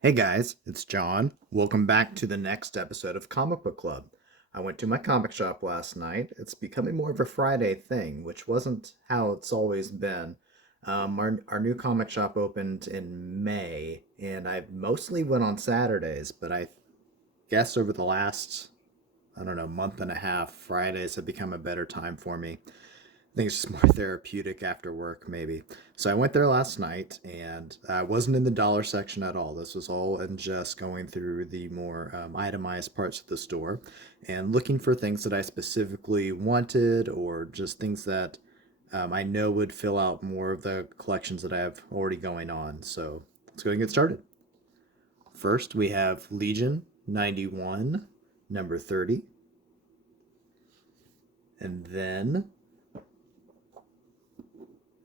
Hey guys, it's John. Welcome back to the next episode of Comic Book Club. I went to my comic shop last night. It's becoming more of a Friday thing, which wasn't how it's always been. Our new comic shop opened in May, and I mostly went on Saturdays, but I guess over the last, I don't know, month and a half, Fridays have become a better time for me. I think it's just more therapeutic after work, maybe. So I went there last night, and I wasn't in the dollar section at all. This was all in just going through the more itemized parts of the store and looking for things that I specifically wanted or just things that I know would fill out more of the collections that I have already going on. So let's go and get started. First, we have Legion 91, number 30. And then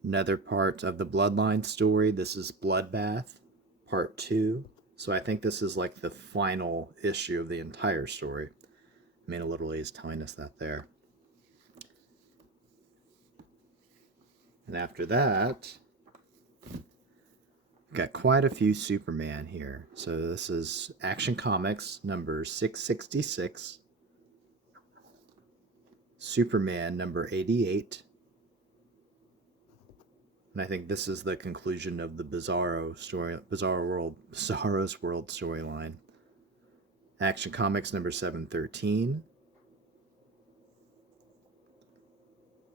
another part of the Bloodline story. This is Bloodbath, part 2. So I think this is like the final issue of the entire story. Mana literally is telling us that there. And after that, we've got quite a few Superman here. So this is Action Comics number 666, Superman number 88, and I think this is the conclusion of the Bizarro's World storyline. Action Comics number 713,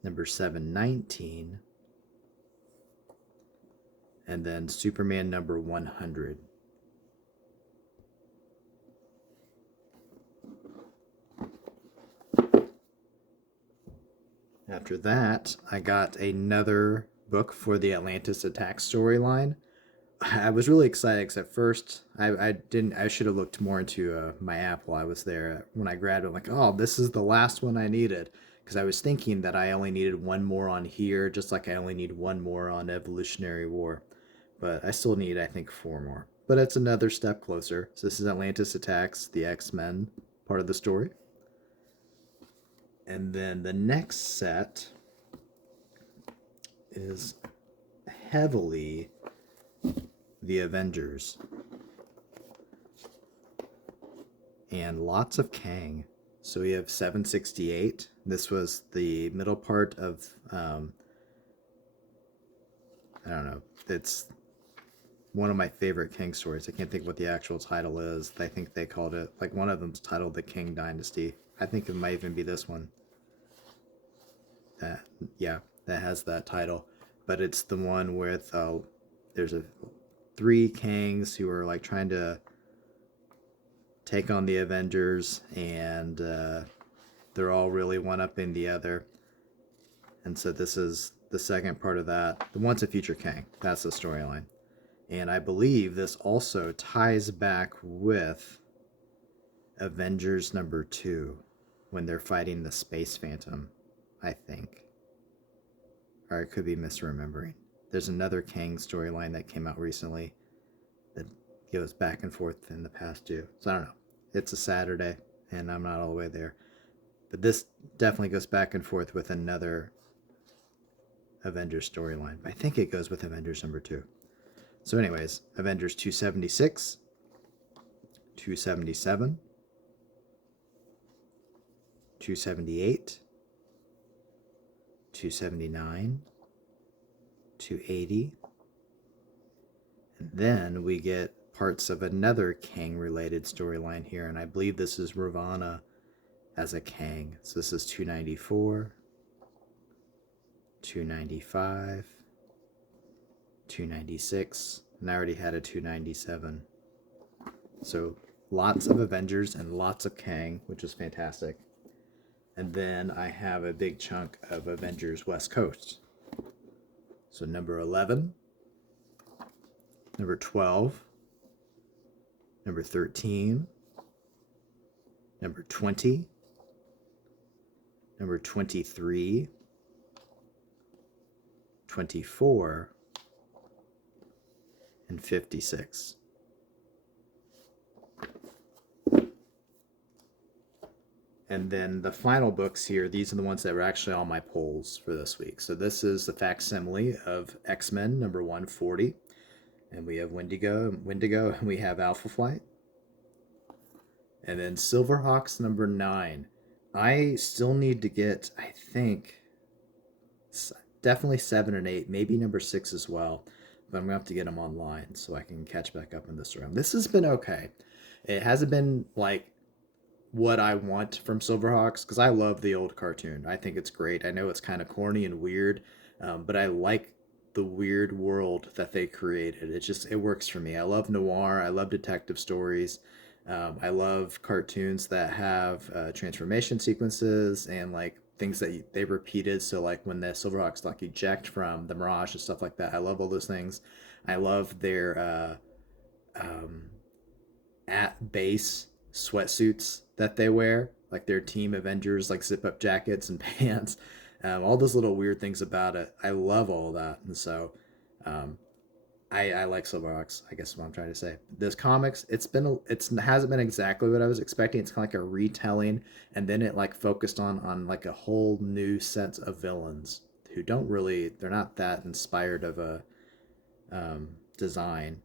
number 719, and then Superman number 100. After that, I got another book for the Atlantis Attack storyline. I was really excited because at first I should have looked more into my app while I was there. When I grabbed it, I'm like, oh, this is the last one I needed, because I was thinking that I only needed one more on here, just like I only need one more on Evolutionary War. But I still need, I think, four more. But it's another step closer. So this is Atlantis Attacks, the X-Men part of the story. And then the next set is heavily the Avengers and lots of Kang. So we have 768. This was the middle part of I don't know. It's one of my favorite King stories. I can't think what the actual title is. I think they called it, like, one of them's titled The King Dynasty. I think it might even be this one. That, yeah, that has that title. But it's the one with there's three Kangs who are like trying to take on the Avengers, and they're all really one up in the other. And so this is the second part of that. The Once a Future Kang. That's the storyline. And I believe this also ties back with Avengers number 2 when they're fighting the Space Phantom, I think. Or I could be misremembering. There's another Kang storyline that came out recently that goes back and forth in the past too. So I don't know. It's a Saturday and I'm not all the way there. But this definitely goes back and forth with another Avengers storyline. I think it goes with Avengers number 2. So anyways, Avengers 276, 277, 278, 279, 280, and then we get parts of another Kang related storyline here, and I believe this is Ravana as a Kang. So this is 294, 295, 296, and I already had a 297. So lots of Avengers and lots of Kang, which is fantastic. And then I have a big chunk of Avengers West Coast. So number 11, number 12, number 13, number 20, number 23, 24, and 56. And then the final books here, these are the ones that were actually on my polls for this week. So this is the facsimile of X-Men number 140. and we have Wendigo, and we have Alpha Flight. And then Silverhawks number 9. I still need to get, I think, definitely 7 and 8, maybe number 6 as well. But I'm going to have to get them online so I can catch back up in this room. This has been okay. It hasn't been like what I want from Silverhawks because I love the old cartoon. I think it's great. I know it's kind of corny and weird, but I like the weird world that they created. It works for me. I love noir. I love detective stories. I love cartoons that have transformation sequences and like things that they repeated. So like when the Silverhawks like eject from the Mirage and stuff like that. I love all those things. I love their um, at base sweatsuits that they wear, like their Team Avengers, like zip up jackets and pants. All those little weird things about it. I love all that, and so um, I like Silverhawks. I guess is what I'm trying to say. This comics, it hasn't been exactly what I was expecting. It's kind of like a retelling, and then it like focused on like a whole new set of villains who they're not that inspired of a design,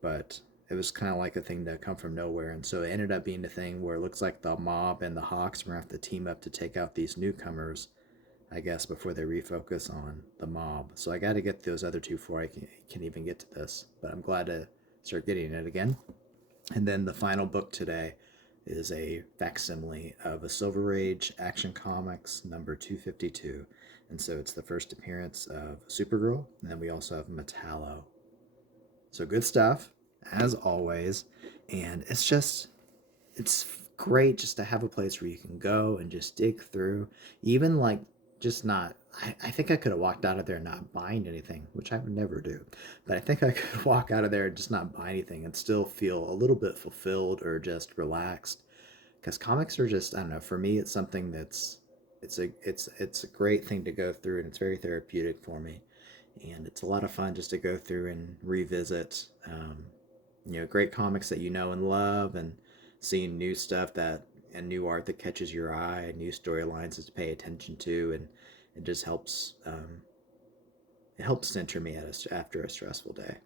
but it was kind of like a thing to come from nowhere. And so it ended up being a thing where it looks like the mob and the Hawks are going to have to team up to take out these newcomers, I guess, before they refocus on the mob. So I got to get those other two before I can even get to this. But I'm glad to start getting it again. And then the final book today is a facsimile of a Silver Age Action Comics number 252. And so it's the first appearance of Supergirl. And then we also have Metallo. So good stuff, as always. And it's great just to have a place where you can go and just dig through. Even like, just not, I think I could have walked out of there not buying anything, which I would never do. But I think I could walk out of there and just not buy anything and still feel a little bit fulfilled or just relaxed. Because comics are just, I don't know, for me, it's something it's a great thing to go through, and it's very therapeutic for me, and it's a lot of fun just to go through and revisit great comics that you know and love, and seeing new stuff that and new art that catches your eye, new storylines to pay attention to, and it just helps center me after a stressful day.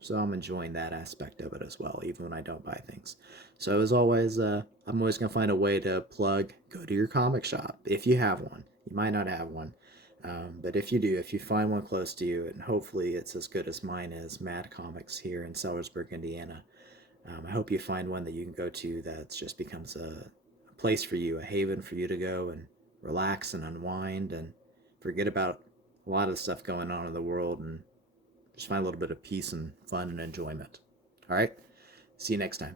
So I'm enjoying that aspect of it as well, even when I don't buy things. So as always, I'm always gonna find a way to plug. Go to your comic shop if you have one. You might not have one, but if you do, if you find one close to you, and hopefully it's as good as mine is, Mad Comics here in Sellersburg, Indiana. I hope you find one that you can go to that just becomes a place for you, a haven for you to go and relax and unwind and forget about a lot of the stuff going on in the world and just find a little bit of peace and fun and enjoyment. All right. See you next time.